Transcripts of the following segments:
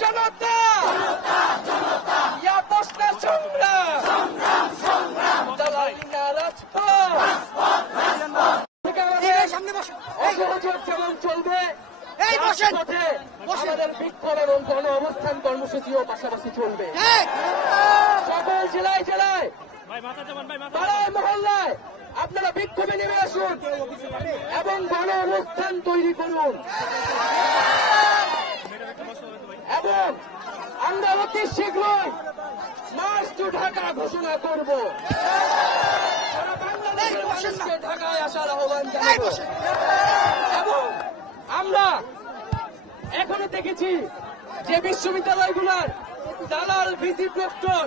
জনতা আপোষ না সংগ্রাম দালালি না রাজপথ অসহযোগ যেমন চলবে আমাদের বিক্ষোভ এবং গণ অবস্থান কর্মসূচিও পাশাপাশি চলবে। সকল জেলায় জেলায় পাড়ায় মহল্লায় আপনারা বিক্ষোভে নেমে আসুন এবং গণ অবস্থান তৈরি করুন এবং আমরা অতি শীঘ্রই মার্চ টু ঢাকা ঘোষণা করব। ঢাকায় আসার আহ্বান জানাবো এবং আমরা এখনো দেখেছি যে বিশ্ববিদ্যালয়গুলোর দালাল ভিসি প্রক্টর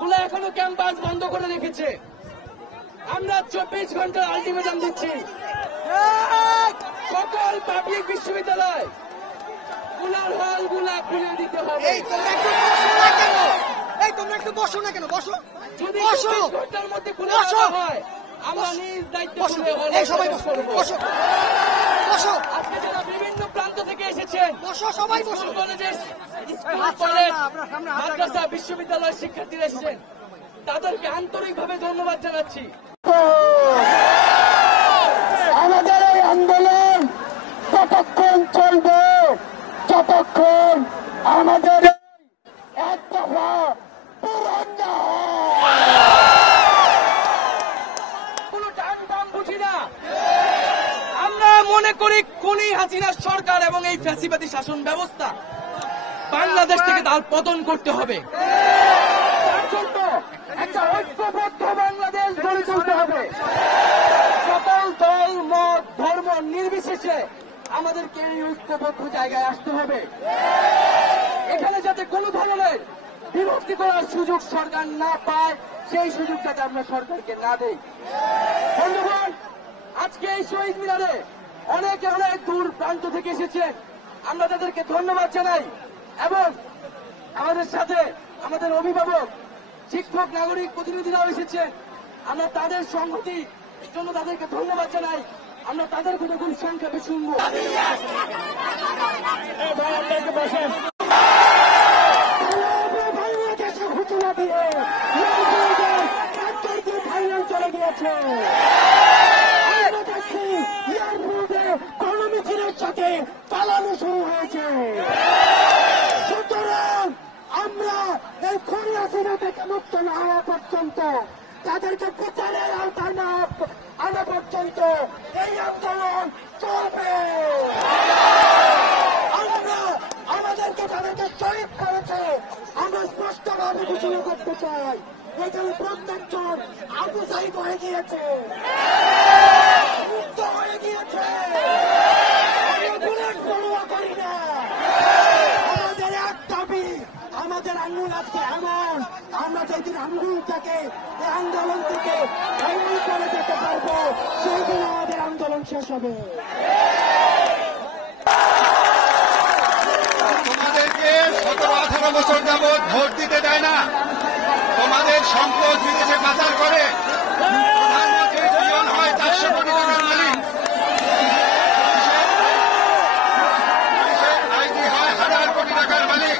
গুলো এখনো ক্যাম্পাস বন্ধ করে রেখেছে। আমরা 24 ঘন্টার আলটিমেটাম দিচ্ছি সকল পাবলিক বিশ্ববিদ্যালয় গুলার হল গুলা খুলে দিতে হবে। তোমরা একটু বসো না কেন? বসো, যদি 24 ঘন্টার মধ্যে খুলে দেওয়া হয় আমরা নিজ দায়িত্ব সবাই বসো। আজকে যারা বিভিন্ন প্রান্ত থেকে এসেছেন সবাই বসো, কলেজের স্কুল কলেজ মাদ্রাসা বিশ্ববিদ্যালয়ের শিক্ষার্থীরা এসেছেন তাদেরকে আন্তরিকভাবে ধন্যবাদ জানাচ্ছি। আমাদের এই আন্দোলন ততক্ষণ চলবে যতক্ষণ আমাদের এক দফা পূরণ না হয়। কোনো টান টান বুঝি না। আমরা মনে করি খুনি হাসিনার সরকার এবং এই ফ্যাসিবাদী শাসন ব্যবস্থা বাংলাদেশ থেকে তার পতন করতে হবে। তার জন্য একটা ঐক্যবদ্ধ বাংলাদেশ গড়ে তুলতে হবে। সকল দল মত ধর্ম নির্বিশেষে আমাদেরকে এই ঐক্যবদ্ধ জায়গায় আসতে হবে। এখানে যাতে কোনো ধরনের বিভক্তি করার সুযোগ সরকার না পায় সেই সুযোগ যাতে আমরা সরকারকে না দেই। বন্ধুগণ, আজকে এই শহীদ মিনারে অনেকে অনেক দূর প্রান্ত থেকে এসেছেন, আমরা তাদেরকে ধন্যবাদ জানাই এবং আমাদের সাথে আমাদের অভিভাবক শিক্ষক নাগরিক প্রতিনিধিরাও এসেছেন। আমরা তাদের সংহতির জন্য তাদেরকে ধন্যবাদ জানাই। আমরা তাদের কথা খুব সংক্ষেপে শুনবো। ঘোষণা দিয়ে চলে গিয়েছে গণমিছিলের সাথে পালানো শুরু হয়েছে। সুতরাং আমরা এই খুনি হাসিনা থেকে মুক্ত না হওয়া পর্যন্ত, তাদেরকে বিচারের আওতায় না আনা পর্যন্ত এই আন্দোলন চলবে। আমরা আমাদেরকে তাদেরকে শহীদ করেছে আমরা স্পষ্টভাবে ঘোষণা করতে চাই। এখানে প্রত্যেকজন আবু সাইদ হয়ে গিয়েছে, মুক্ত হয়ে গিয়েছে। বুলেট পড়ুয়া করি না। আমাদের এক দাবি, আমাদের আন্দোলন আজকে এমন, আমরা যেদিন আন্দোলনটাকে এই আন্দোলন থেকে এমন করে যেতে পারবো সেই দিন আমাদের আন্দোলন শেষ হবে। তোমাদেরকে 17-18 বছর যাবৎ ভোট দিতে দেয় না, তোমাদের সম্পদ বিদেশে পাচার করে প্রধানমন্ত্রীর পিয়ন হয় 400 কোটি টাকার মালিক, আইটি হয় 1000 কোটি টাকার মালিক,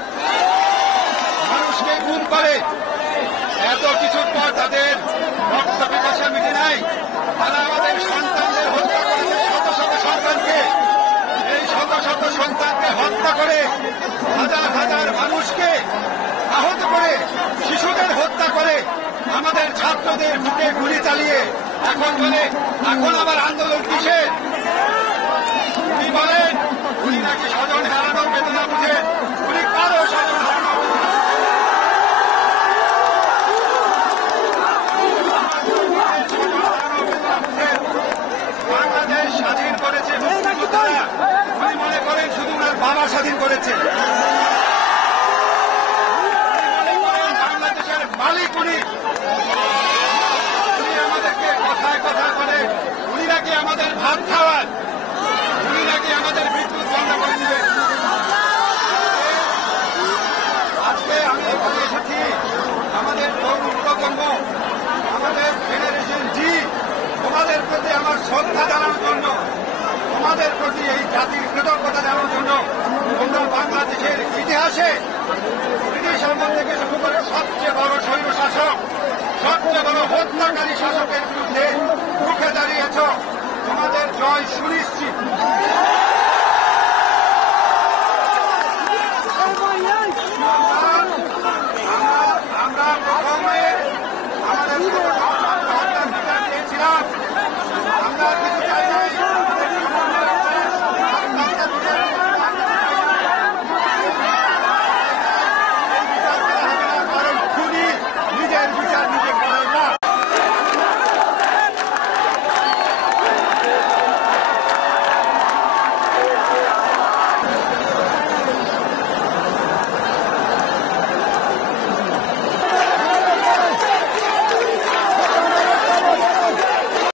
মানুষকে গুম করে। এত কিছুর পর তাদের রক্ত পিপাসা মিটে নাই। তারা আমাদের সন্তানদের হত্যা করেছে, শত শত সন্তানকে। এই শত শত সন্তানকে হত্যা করে হাজার হাজার মানুষকে আহত করে, শিশুদের হত্যা করে, আমাদের ছাত্রদের বুকে গুলি চালিয়ে এখন বলে এখন আবার আন্দোলন কিসের? উনি বলেন উনি নাকি স্বজন হারানোর বেদনা বুঝে। উনি কারো স্বজন হারানো বাংলাদেশ স্বাধীন করেছে মুক্তিযোদ্ধারা। উনি মনে করেন শুধু ওনার বাবা স্বাধীন করেছে। বাংলাদেশের মালিক উনি। উনি আমাদেরকে কথায় কথা বলে উনি নাকি আমাদের ভাত খাওয়ান, উনি নাকি আমাদের বিদ্যুৎ বন্ধ করে দিবেন। আজকে আমি এখানে এসেছি আমাদের তরুণ প্রজন্ম, আমাদের জেনারেশন জি, তোমাদের প্রতি আমার শ্রদ্ধা জানানোর জন্য, তোমাদের প্রতি এই জাতির কৃতজ্ঞতা জানানোর জন্য। তোমরা বাংলাদেশের ইতিহাস দেশে ব্রিটিশ আমল থেকে শুরু করে সবচেয়ে বড় স্বৈর শাসক, সবচেয়ে বড় হত্যাকারী শাসকের বিরুদ্ধে রুখে দাঁড়িয়েছ। তোমাদের জয় সুনিশ্চিত।